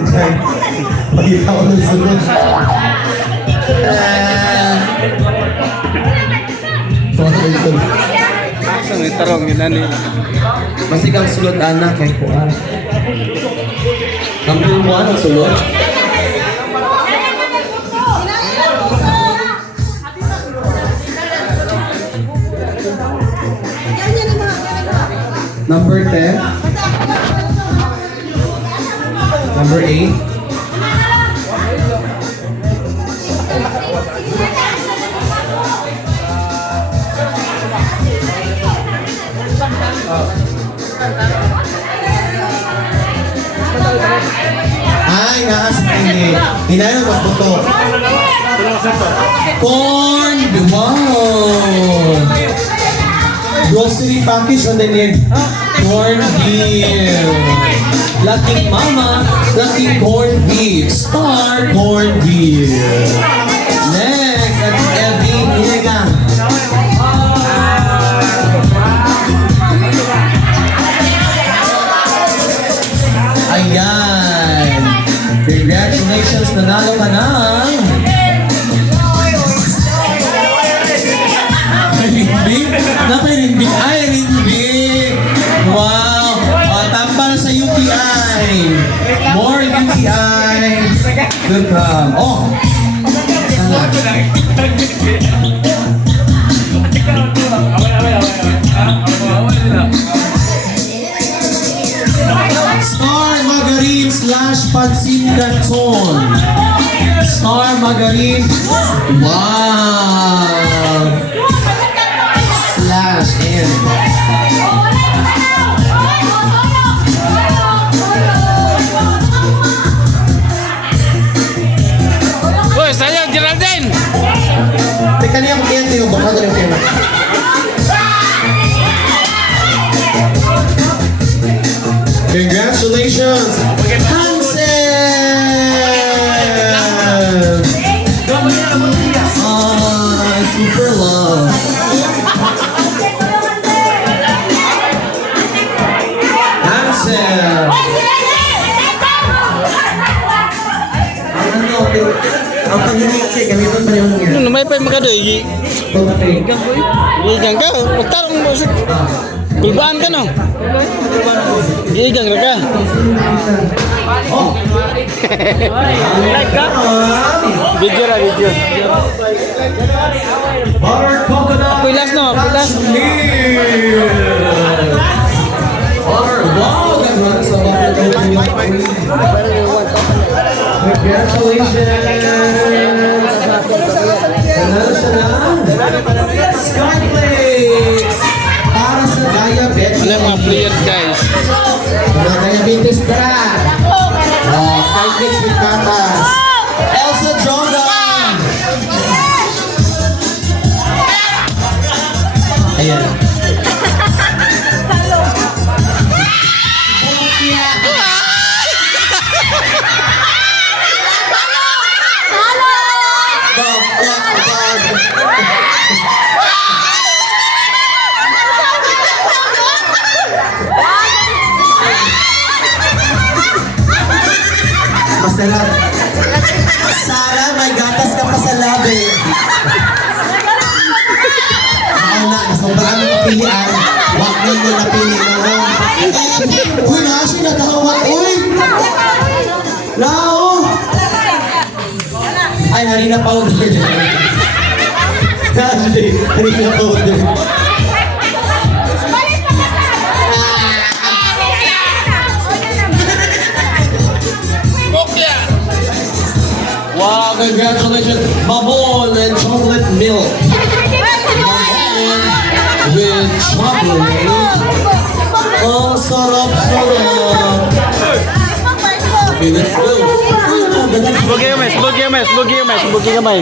Pakita ko ng sunod. Ang itarong yun ani. Masikang sulod anak kay kuha. Kampil mo anong sulod? Number 10. Number 8. Ay, nakasipin. Hinay na magputo. Corn! Wow! Grocery package on the near corn beef. Lucky mama, lucky corn beef. Star corn beef. Next, at Evie Hilinga. Ayan. Congratulations, nanalo ka ng Rinbig? Napay Rinbig? Ay, Rinbig! Wow! Tampal sa UTI! More UTI! Good job! Oh! Star Margarine / Pansit Canton. Star Margarine. Wow! /N. Boy, sayang Geraldine. Teka niya kung kaya tayo. Baka ito yung tema. Congratulations! Hansen! Super love. Hansen! Ang panghingi kasi gamitan pa yung Ano may pa magado i. Igang ka, magtarong mo sa kulbaan ka no. Igang ra ka. Like ka? Video ra video. Butter coconut. Pilas no, pilas. Butter, wow! Ganda sa butter coconut. Congratulations! Nanalo siya na Skyflakes! Para sa diabetes. Ano yung mga player guys? Mga diabetes ka! Skyflakes with patas. Elsa Jordan! Ayan. Masarap. Sarah, may gatas ka pa sa labi. Ako na, sobrang napilian. Wag mo yung napili mo. Uy, nasi na tawag. Uy! Lao! Ay, harina powder. Nasi, harina powder. Wow, congratulations. Babon and chocolate milk. Babon with chocolate. Oh, sarap. Okay, let's go. Smoky kamay.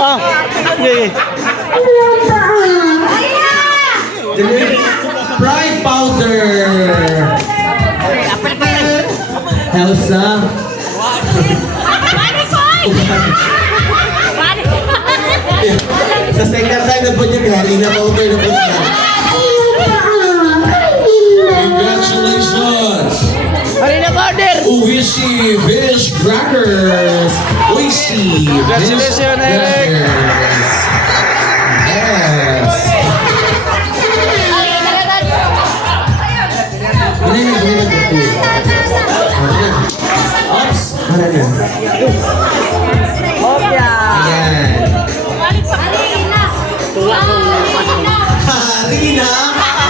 Ah, okay. Pride powder. Elsa. Sa second time na po niya, harina powder na po niya. Congratulations! Harina powder! Wish Oishi Fish Crackers. Oishi Congratulations, Fish Eric. Crackers. Yes. Oops. Ano yan? Ayan. Harina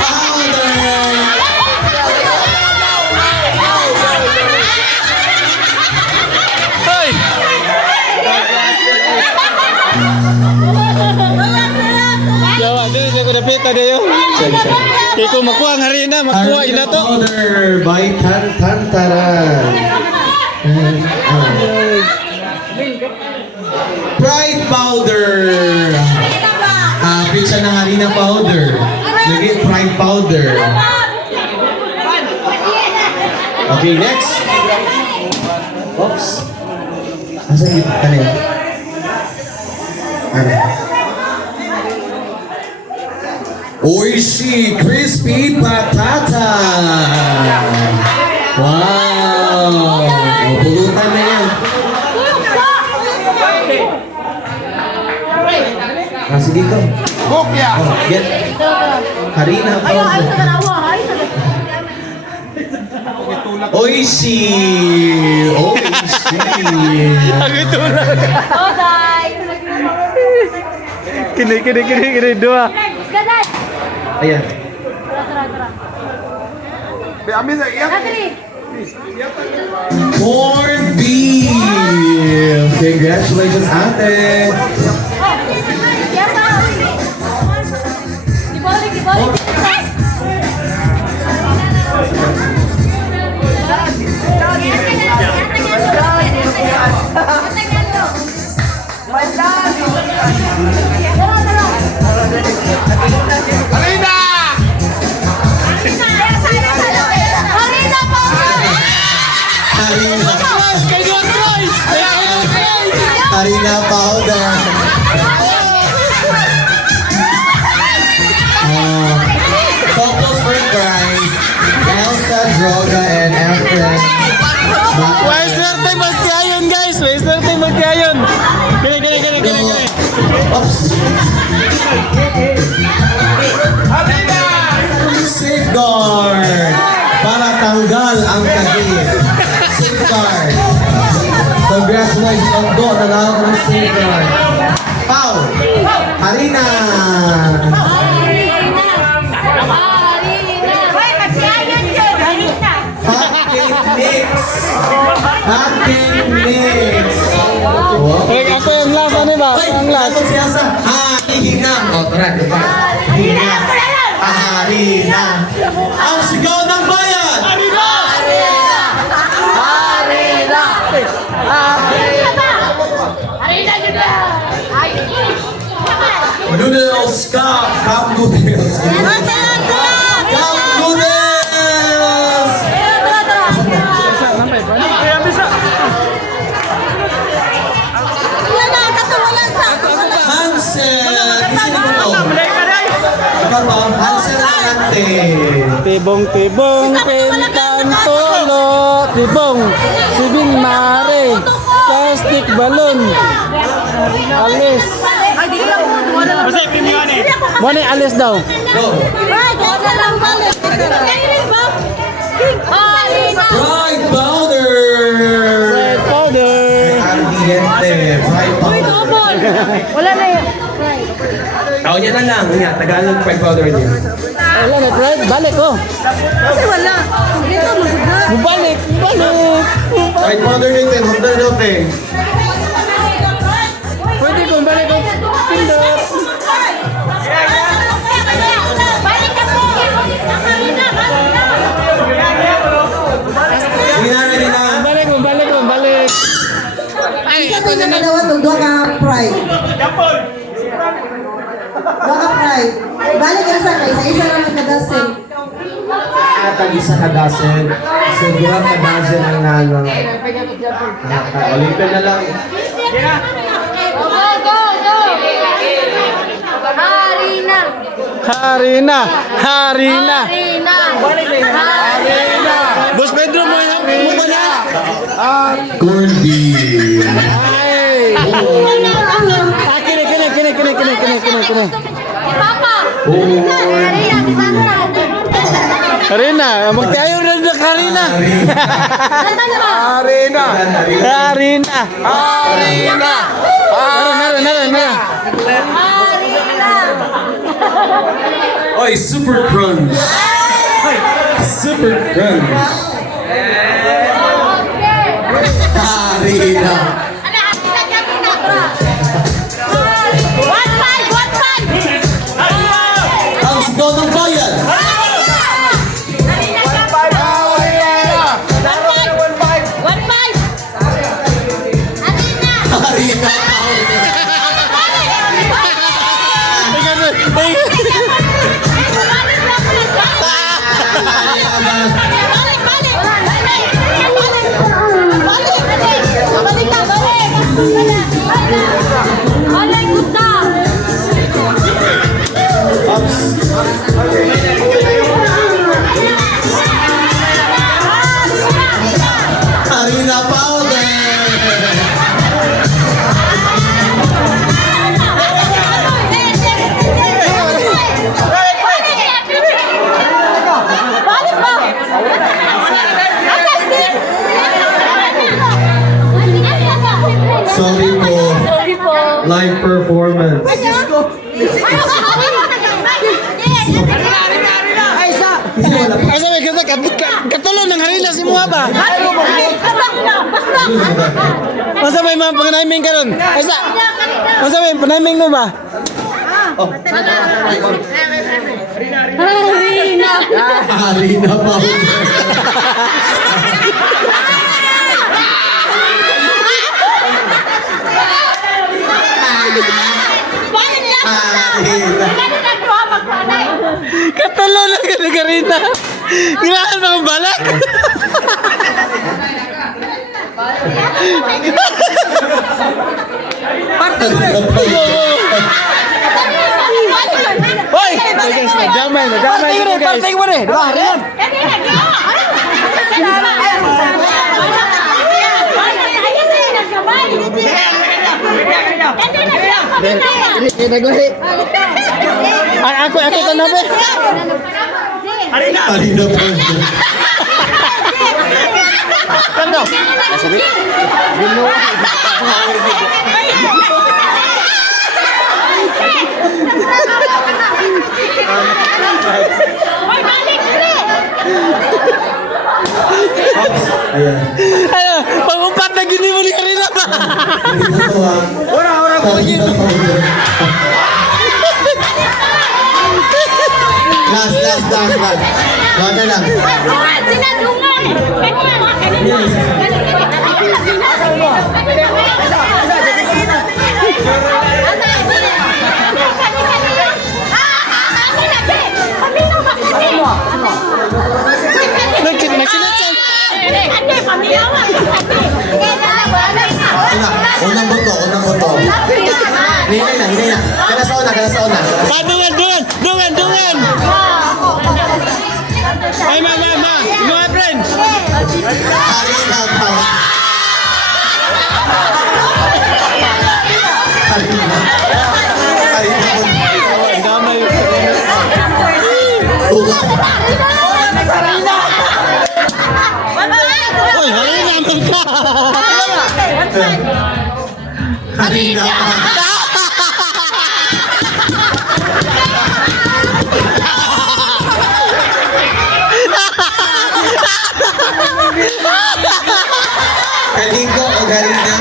powder. Hoy! Jawa, dili ko napita dayo. Kaya ko makuha ang harina, makuha ina to. Powder by Tantaran. Pride powder. Pizza ng harina powder. Lagay pride powder. Okay, next. Oops. Asa yung ano yun? Ano? Oishi crispy patata. Wow. O, pulutan na yan. Sige ko. Bukya! Oh, get. Harina powder. Oishi. Oishi. Ang ito lang. Kini, dua. Ayan. Corned beef. Congratulations, ate. Harina powder. Couples for Christ. Elsa, Droga, and Efren. Waster tayo magkayon guys! Waster tayo magkayon! Kini. Oops. Safeguard. Para tanggal ang kahit. Safeguard. Congratulations on Do. Nanalo ko ng safeguard. Pau. Harina. Hot cake mix. Hot cake mix. Wow. Ako yung last, ano ba? Ay, Ang last. dapat siya sa Harina. O, tara, diba? Harina. Harina. Ang sigaw ng bayan. Harina! Noodles Cup. Cup noodles. Cup noodles. Hansel. Isinin mo to. Ikaw to. Hansel Ante. Tibong, Pentantolo, Tibong, Sibing Mare, Plastic Balloon, Alis. Mone alis daw. Go. Pride powder. Red powder. Ardiente. Pride powder. Wala na yun. Oh, yan na lang. Yan, Tagalog pride powder niya. Wala na, Fred. Balik ko. Kasi wala. Dito mo. Balik. Pride powder nito. Handa natin. Pwede kong balik ko. Pindot. Sige na, ready na. Balik. Isa tayo sa kadawat o doon ka pride. Doon ka pride. Balik ka sa kayo. Isa lang nagkadasin. Atag isa ka dozen. So, dua ka dozen ang nalo. Ulitin na lang. Harina. Boss Pedro mo ba na? Corned beef. Ay! Kini. Karina, magtayo na na Karina. Karina. Nara. Oy, super crunch. Super crunch. Karina. Ang sigaw ng bayan. Karina. Karina powder. Sorry po. Live performance. Kasi wala pa. Asa may katulong ng harina si Muha ba? Masa may mga panganaming karon? Asa? Masa may panaming mo ba? Karina powder. Katulong lang ka ni Karina. Ginahan mga balak. Hoy! Nadamay mo guys. Partay mo rin. Diba? Harian. Ako ka na ba? Karina powder. Kando. Ayan. Ano, pag-umpat na gini mo ni Karina ba? Karina to ha. Ora ko lagi. Karina powder. Last. Wala lang. Nagsinatsan. Unang boto. Hinay na. Kaya sa una. Dungan. Ay, ma. Mga friend. Karina powder. Karina powder. Ang damay yung Uy, halina naman ka. Karina powder. Kaligo o Karina.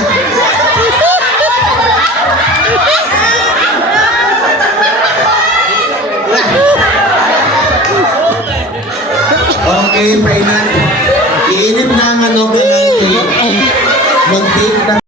Okay, final. Iinit na ang ano, muntik na